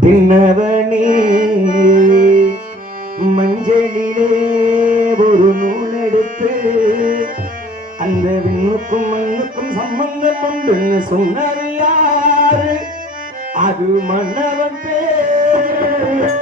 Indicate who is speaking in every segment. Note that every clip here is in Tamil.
Speaker 1: பின்னவனே மஞ்சளிலே ஒரு நூல் எடுத்து அந்த விண்ணுக்கும் மண்ணுக்கும் சம்பந்தம் சொன்னது யாரு? அது மன்னவன் பேர்.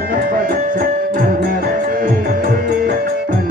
Speaker 1: கண்ண படைச்ச கண்ண